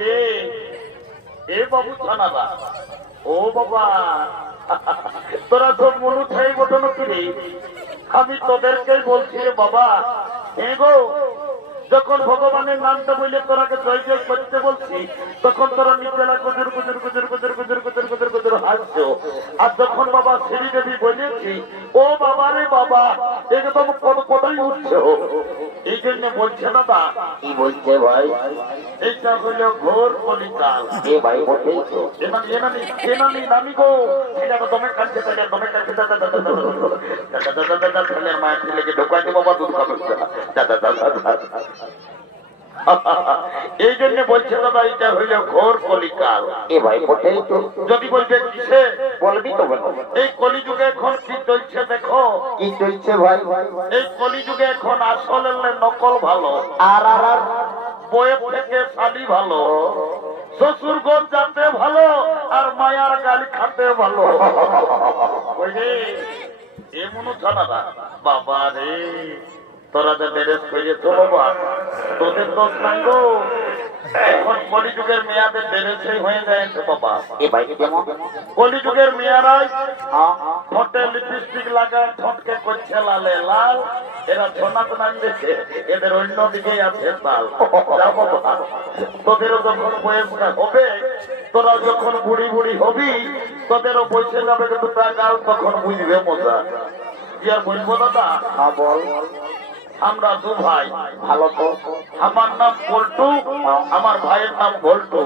রে এ বাবু থানাবা ও বাবা, তোরা তো মনু ছাই বটন কিরে? আমি তোদেরকে বলছি বাবা, এ গো, যখন ভগবানের নামটা বলে তোরাকে জয় জয় করতে বলছি, তখন তোরা নিজেরা গুজুর গুজুর গুজুর গুজুর গুজুর গুজুর গুজুর গুজুর হাসছো আর যখন বাবা শ্রী দেবী বলেছি ও বাবা রে বাবা একদম কত কথাই উঠছো এই জন্য বলছে দাদা কি বলছে ভাই এইটা হলো ঘোর কলিকাল এ ভাই বটেই তো এনানি এনানি এনানি নামি গো এটা তো দমে কাটছে তাহলে দমে কাটছে দাদা দাদা দাদা দাদা দাদা দাদা মায়ের ছেলেকে ঢোকাতে বাবা দুধ খাবে দাদা দাদা দাদা এই জন্য বলছে দাদা এটা হইল ঘোর কলিকাল এ ভাই বটেই তো। যদি বলবে কিসে? বলবি তো বল। এই কলিযুগে এখন কি চলছে দেখো? কি চলছে ভাই? এই কলিযুগে এখন আসল নকল ভালো। আর আর আর। বইয়ের থেকে শালি ভালো। শ্বশুর ঘর যাতে ভালো আর মায়ার গালি খাতে ভালো। এমন ছাড়া বাবা রে। তোরা যে বেরেস করেছ বাবা তোদের দোষ নাই গো। এখন কলিযুগের মেয়াদের বেরেসই হয়ে যাচ্ছে বাবা। এ ভাই যেমন? কলিযুগের মেয়ারাই ঠোঁটে লিপস্টিক লাগায় ঠোঁটকে করছে লালে লাল। এরা সোনাত নাম দেখে এদের অন্য দিকে আছে তাল। তোদেরও যখন বয়সটা হবে তোরা যখন বুড়ি বুড়ি হবি তোদেরও বসে যাবে কিন্তু টাকাও তখন বুঝবে মজা। কি আর বলব দাদা? হ্যাঁ বল। আমরা দু ভাই। ভালো তো? আমার নাম পল্টু আমার ভাইয়ের নাম ভল্টু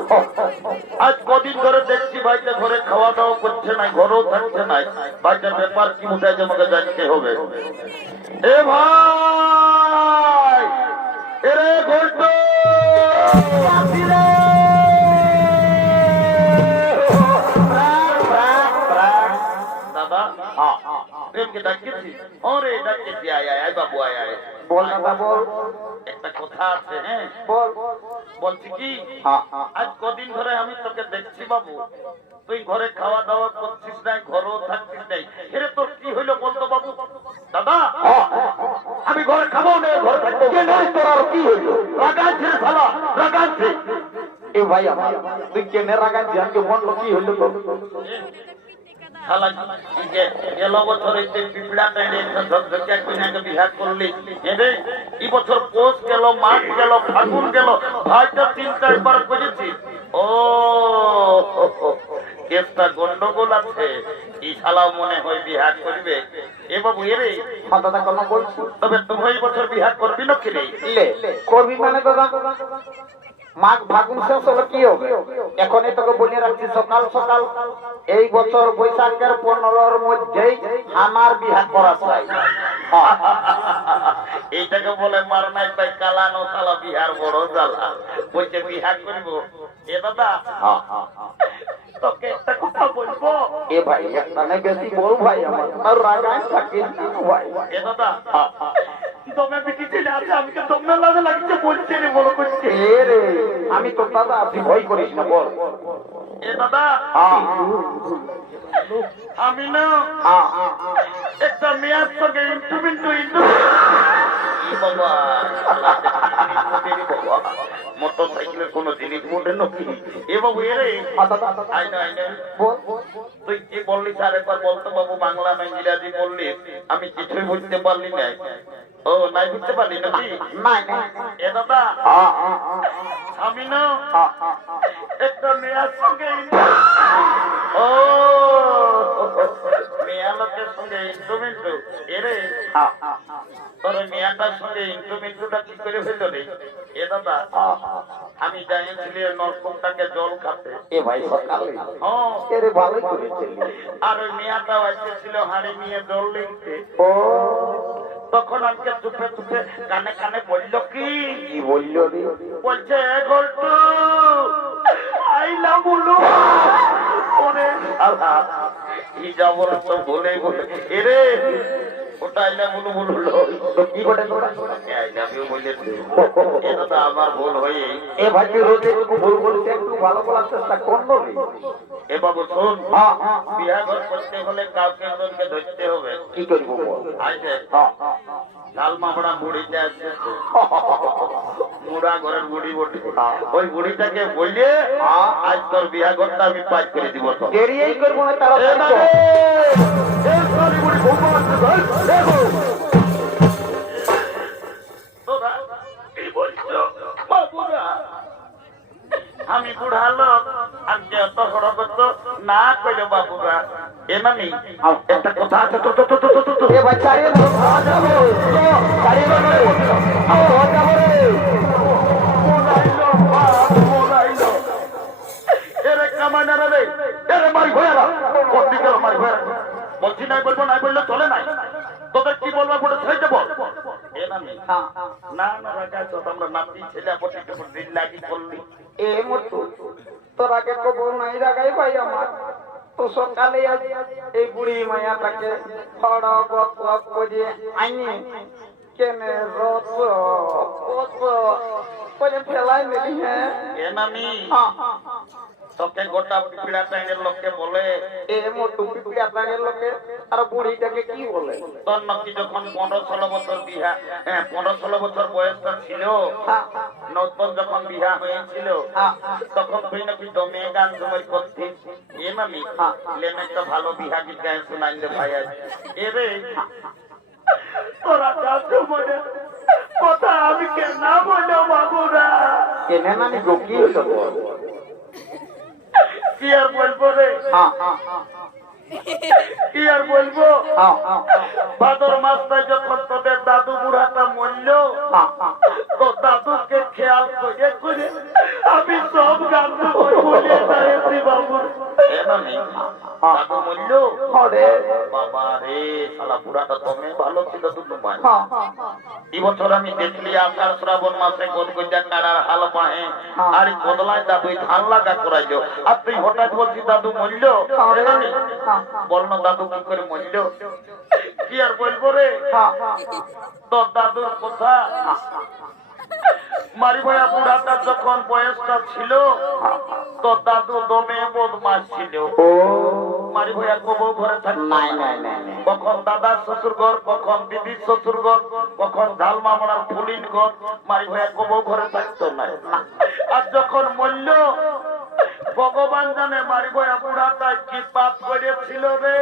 আজ কদিন ধরে দেখছি ভাইটা ঘরে খাওয়া দাওয়া করছে না ঘরেও থাকছে না ভাইটার ব্যাপার কি উঠেছে আমাকে জানতে হবে। এ ভাই, এরে ভল্টু দাদা প্রেমকে ডাকিয়েছি? ওরে ডাকিয়েছি, আয় আয় আয় বল দাদা বল একটা কথা আছে হ্যাঁ? বল। বলছি কি? আজ কদিন ধরে আমি তোকে দেখছি বাবু। তুই ঘরে খাওয়া দাওয়া করছিস না ঘরেও থাকছিস নাই। এরে তোর কি হইল বলতো বাবু? দাদা! আমি ঘরে খাব না ঘরে থাকব। তোর আর কি হইল? রাগাচ্ছে রে শালা রাগাচ্ছে এ ভাই আমার তুই কেনে রাগাচ্ছি আজকে মন কি হইল তোর? শালা এই যে গেল বছর এই যে পিঁপড়া টাইনে একটা ঝকঝকে কিনাকে বিহার করলি এরে এই বছর পৌষ গেল মাঘ গেল ফাগুন গেল ভাইটা চিন্তা একবার করেছি। ও কেসটা গন্ডগোল আছে এই শালাও মনে হয় বিহার করবে। এ বাবু এরে দাদা কোনো বলছি? তবে তুমি এই বছর বিহার করবি না কি রে? করবি মানে দাদা মাঘ ফাগুন শেষ হলো কি হবে এখনই তোকে বলে রাখছি সকাল সকাল এই বছর বৈশাখের পনেরোর মধ্যেই আমার বিহার করা চাই। এইটাকে বলে মার নাই তাই কালানো শালা বিহার বড় জ্বালা বলছে বিহার করব এ দাদা হ্যাঁ, হ্যাঁ, হ্যাঁ। তোকে একটা কথা বলব? এ ভাই একটা বেশি বল ভাই আমার। আর রাগাই থাকিস ভাই। এ দাদা তোমরা বিটি ছেলে আছে আমি তো তোমরা লাগে লাগছে বলছে রে বড় করছে। এ রে আমি তো দাদা তুই ভয় করিস না বল। এ দাদা আমি না একটা মেয়ার সঙ্গে ইন্টু ইন্টু বাবা মোটর সাইকেলের কোন জিনিস মোটে নাকি? এ বাবু এরে বল। তুই কি বললি স্যার? একবার বলতো বাবু বাংলা না ইংরাজি বললি? আমি কিছুই বুঝতে পারলি না ও নাই বুঝতে পারলি নাকি? না এ দাদা আমি না একটা মেয়ার সঙ্গে ও! মেয়া লোকের সঙ্গে এরে তোর মেয়াটার সঙ্গে ইন্টুমিন্টুটা কি করে হইল রে? এ দাদা আমি জানিয়েছিলি নলকূপটাকে জল খাতে এ ভাই সকালে। এরে করেছিলি আর ওই এসেছিল হাড়ি নিয়ে জল লিখতে ও। তখন আজকে চুপে চুপে কানে কানে বলল কি? কি বলল রে? বলছে "এ গল্টু আইলা বলু ওরে আল্লাহ। কি যাব তো বলে বলে। এরে ওটা আইলা বলু বলু কি বটে? তোরা আই লাভ ইউ এটা তো আমার ভুল হয়ে এ ভাই তুই একটু ভুল বলতে একটু ভালো বলার চেষ্টা কর এ বাবু শোন। বিয়া ঘর করতে হলে কাউকে একজনকে ধরতে হবে। কি করব আইসে। হ্যাঁ মামড়া মুড়িতে আছে মুড়া ঘরের বুড়ি বটে। ওই বুড়িটাকে বইলে আজ তোর বিয়া ঘরটা আমি পাই করে দিব তো দেরিই করব না তারা বুড়ি দেখো। আমি লোক যে এত করতো না কইল বাবুরা এ নামি একটা কথা আছে তো। না না রাখা তো আমরা নাতি ছেলে আপনি একটু দিন লাগি করলি এ মতো তোর আগে কবর নাই রাখাই ভাই আমার তো সকালে এই বুড়ি মায়াটাকে গপ গপ করে আইনি কেনে রস করে ফেলাই দিলি হ্যাঁ এ হ্যাঁ, তোকে গোটা পিপিড়া টাইনের লোককে বলে। এ মোটু পিপি আপনাদের লোকে আর বুড়িটাকে কি বলে? তোর নাকি যখন পনেরো ষোলো বছর বিহা হ্যাঁ পনেরো ষোলো বছর বয়সটা ছিল নতুন যখন বিহা হয়েছিল হ্যাঁ, তখন তুই নাকি দমে গান জমের করতিস? এ হ্যাঁ। লেন একটা ভালো বিহা কি গায়ে শোনাইলে ভাই আজ? এরে তোরা যাচ্ছ মনে কথা আমি কে না বলো বাবুরা? কেনে নানি গো কি হলো তোর? কি আর বলব রে? হ্যাঁ, হ্যাঁ, হ্যাঁ, কি আর বলব? ভাদর মাসটায় যখন তোদের দাদু বুড়াটা মরল। তো দাদুকে খেয়াল করে করে আমি সব গান বলে দাঁড়িয়েছি বাবু দাদু মরল? বাবা রে শালা বুড়াটা তুমি ভালো ছিল দুটো ভাই এই বছর আমি দেখলি আষাঢ় শ্রাবণ মাসে গদগজা কাড়ার হাল পাহে আর বদলায় দাদু ধান লাগা করাইল। আর তুই হঠাৎ বলছি দাদু মরল? বল না দাদু কি করে মরল কি আর বলব রে? তোর দাদুর কথা। মারি ভাইয়া বুড়াটা যখন বয়সটা ছিল তোর দাদু দমে বদমাস ছিল মারি ভাইয়া কবউ ঘরে। কখন দাদার শ্বশুর ঘর কখন দিদির শ্বশুর ঘর কখন ঝাল মামলার ফুলিন ঘর মারি ভাইয়া কবউ ঘরে থাকতো না। আর যখন মূল্য ভগবান জানে মারি ভাইয়া তাই কি পাপ করেছিল রে?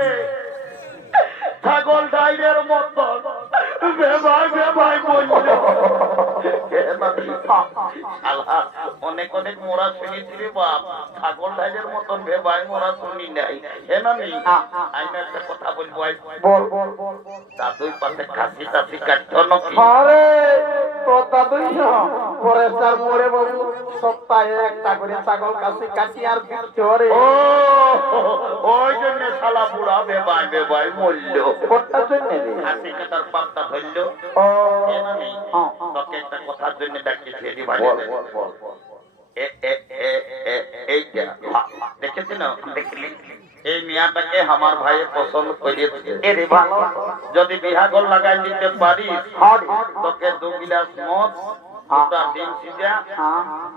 ছাগল ডাইরের মতন। বেভাই বেভাই আল্লাহ অনেক অনেক মোরা শুনেছি রে বাপ। ছাগল ডাইরের মতন বেভাই মোরা শুনি নাই। হে নানি আমি একটা কথা বলব। বল। বল বল দাদুই পাশে কাশি টাশি কাটতো নাকি? আরে তোর দাদুই না ফরেস্টার মোড়ে বাবু সপ্তাহে একটা করে ছাগল কাশি কাটি আর চরে ও ওই জন্য শালা বুড়া বেবাই বেবাই মরল। কোনটা জন্য রে। কাশি কাটার পাপটা ধরল। ও তোকে একটা কথার জন্য ডাকিয়েছি এদি বল বল বল বল। এ- এ- এ- এ- এইটা। দেখেছি না? দেখলি? এই মিয়াটাকে আমার ভাই পছন্দ করেছে ভালো। যদি বিহাগল লাগাই দিতে পারিস হরে তোকে দু গিলাস মদ হ্যাঁ।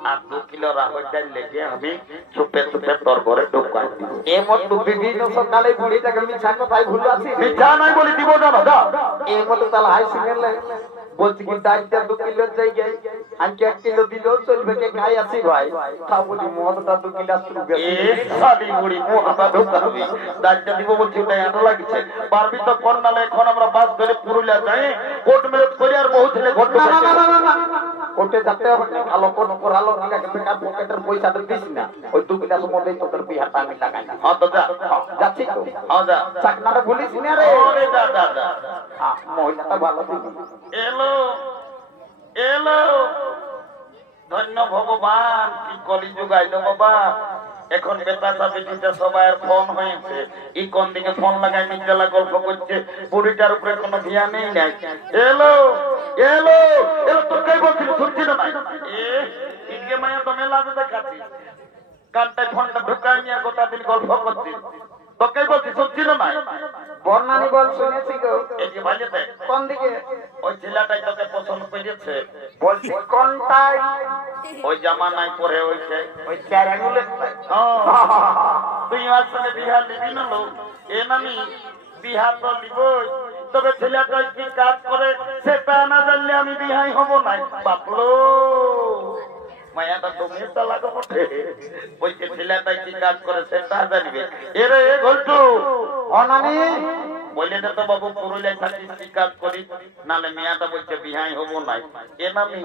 আর দু কিলো রাহর ডাল লেগে আমি চুপে চুপে তোর ঘরে ঢুকাই দিব। এ মতো বিভিন্ন সকালে বুড়িটাকে মিছা কথাই ভুল আছি। নাই বলে দিব না দাদা এ মতো তাহলে হাই সিঙ্গেল বলছি কি ডাক্তার দু কিলো জায়গায়? আমি এক কিলো দিলেও চলবে কে খাই আছি ভাই? তা বলি মদটা দু কিলো শুরু এ মুড়ি দু কিলো দাঁড়টা দিব বলছি তাই এত লাগছে। পারবি তো কর নালে এখন আমরা বাস ধরে পুরুলিয়া যাই। কোর্ট মেরেজ করি আর বহুত ছেলে ওতে যাতে হবে ভালো কোন করালো কে বেকার পকেটের পয়সাটা দিস না। ওই দু গিলাস মধ্যেই তোদের বিহাটা আমি লাগাই না হ্যাঁ দাদা। যাচ্ছি তো। হ্যাঁ চাকনাটা ভুলিস না রে। ওরে মহিলাটা ভালো দিবি। এলো এলো। ধন্য ভগবান কি কলি যুগ আইলো বাবা। এখন বেটাটা বেটিটা সবাই ফোন হয়েছে। ই কোন দিকে ফোন লাগাই নিজেলা গল্প করছে? বুড়িটার উপরে কোনো ধ্যান নেই। নাই এলো এলো এলো, তোর কে বলছিল? শুনছি না? এ ইগে মায়া তো মেলা দেখাচ্ছি। কানটা ফোনটা ঢুকাই নিয়ে গোটা দিন গল্প করছিস তোকে বলছি? শুনছি না? বর্ণানি বল শুনেছি গো। এই যে বাজেতে কোন দিকে? ওই ছেলেটাই তোকে পছন্দ করেছে বলছি কোনটাই? ওই জামা নাই পরে ওইছে ওই চার আঙুলের তুই সঙ্গে বিহার নিবি না লো? এ নামি বিহার তো নিবই। তবে ছেলেটা কি কাজ করে সেটা না জানলে আমি বিহাই হব নাই বাপলো। মায়াটা তুমি লাগো বটে। ওই যে ছেলেটা কি কাজ করে সেটা জানবে। এরে এ ঘন্টু বর্ণানি বলে তো বাবু পুরুলিয়ায় থাকিস কি কাজ করি নালে মেয়াটা বলছে বিহাই হব নাই। এ নামি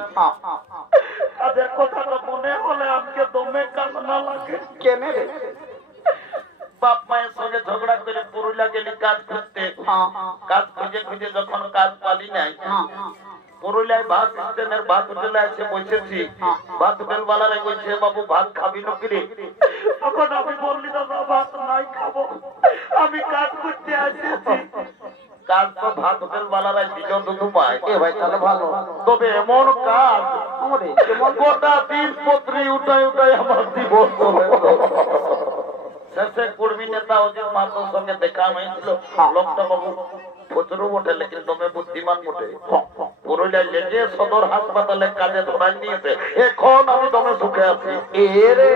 তাদের কথা মনে হলে আমাকে দমে কান্না লাগে। কেনে রে? বাপ মায়ের সঙ্গে ঝগড়া করে পুরুলিয়া গেলি কাজ করতে। কাজ খুঁজে খুঁজে যখন কাজ পালি নাই পুরুলিয়ায় ভাত স্টেনের ভাত হোটেলে এসে বসেছি। ভাত হোটেল বালারে বলছে বাবু ভাত খাবি না তখন আমি বললি দাদা ভাত নাই খাব। আমি কাজ করতে আসেছি। কাজ তো ভাত হোটেল বালারাই দিল দুদু পায়। এ ভাই তাহলে ভালো। তবে এমন কাজ গোটা দিন পত্রী উঠাই উঠাই আমার জীবন। শেষে কুর্মী নেতা অজিত মাহাতোর সঙ্গে দেখা হয়েছিল লোকটা বাবু প্রচুর বটে লেকিন তুমি বুদ্ধিমান বটে পুরুলিয়া লেগে সদর হাসপাতালে কাজে ধরাই নিয়েছে এখন আমি দমে সুখে আছি এ রে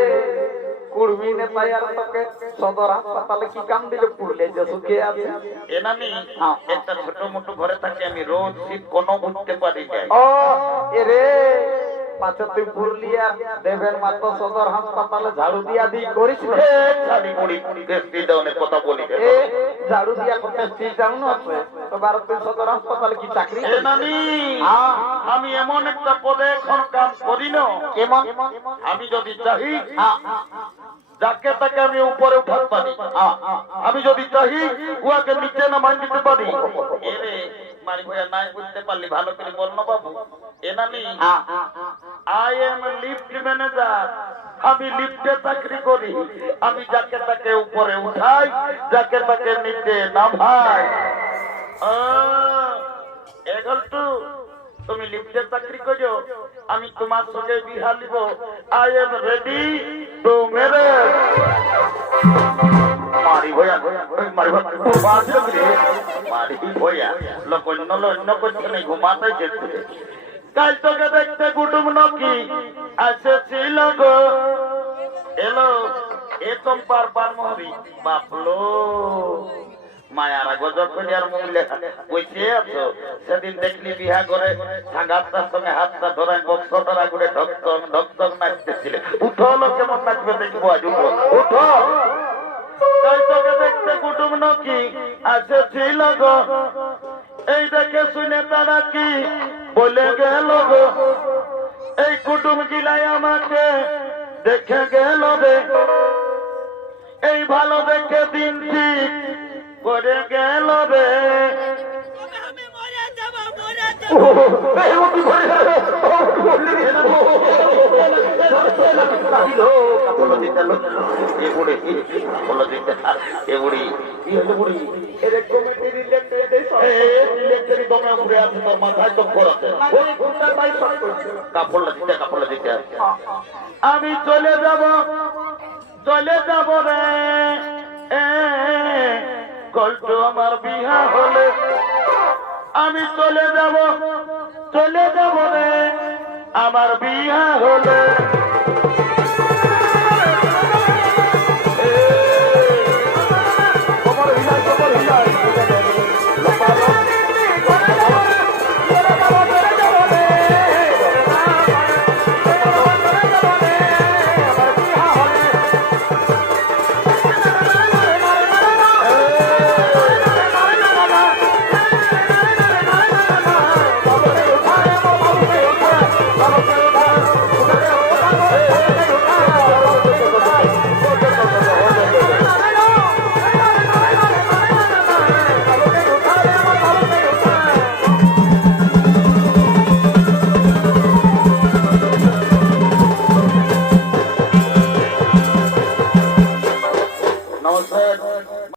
কুর্মি নেতাই আর তোকে সদর হাসপাতালে কি কাম দিলে পুরলে যে সুখে আছে এনামি একটা ছোট মোটো ঘরে থাকি আমি রোজ শীত কোনো বুঝতে পারি নাই ও এ পাছে পুরুলিয়া দেবেন মাত্র সদর হাসপাতালে ঝাড়ু দিয়া দি করিস না? এ, ছাড়ি মুড়ি মুড়ি দেশটি ডাউনের কথা বলি ঝাড়ু দিয়া করতে স্ত্রী ডাউন আছে এবার তুই সদর হাসপাতালে কি চাকরি নানি হ্যাঁ। আমি এমন একটা পদে এখন কাম করি না। আমি যদি চাহি হ্যাঁ, যাকে তাকে আমি উপরে উঠাতে পারি। হ্যাঁ। আমি যদি চাহি উহাকে নিচে নামাই দিতে পারি। মারি ভাইয়া নাই বুঝতে পারলি ভালো করে বল না বাবু। এ নানি হ্যাঁ। আই এম লিফট ম্যানেজার আমি লিফটে চাকরি করি। আমি যাকে তাকে উপরে উঠাই যাকে তাকে নিচে নামাই। এগলটু তুমি লিফটে চাকরি করো আমি তোমার সঙ্গে বিহার নিব। I am ready to marriage লোক দেখতে কুটুম নকি আসেছিল গো। এলো, এ তোমার পার বাপলো মায়ারা আর মহিলা বসে আছো? সেদিন দেখলি বিহা করে সাঙ্গাতার সঙ্গে হাতটা ধরাই বক্সটারা করে ঢকঢক ঢকঢক নাচতেছিলে। উঠো লো কেমন নাচবে, দেখব আজ উঠো উঠো! তাই তোকে দেখতে কুটুম নকি আসেছিল গো এই দেখে শুনে তারা কি বলে গেল গো এই কুটুম গিলাই আমাকে দেখে গেল রে এই ভালো দেখে দিন ঠিক করে গেল রে আমি মরে যাব মরে যাব আমি চলে যাব চলে যাব রে। গল্প আমার বিহা হলে। আমি চলে যাব চলে যাব রে। আমার বিয়া হলে।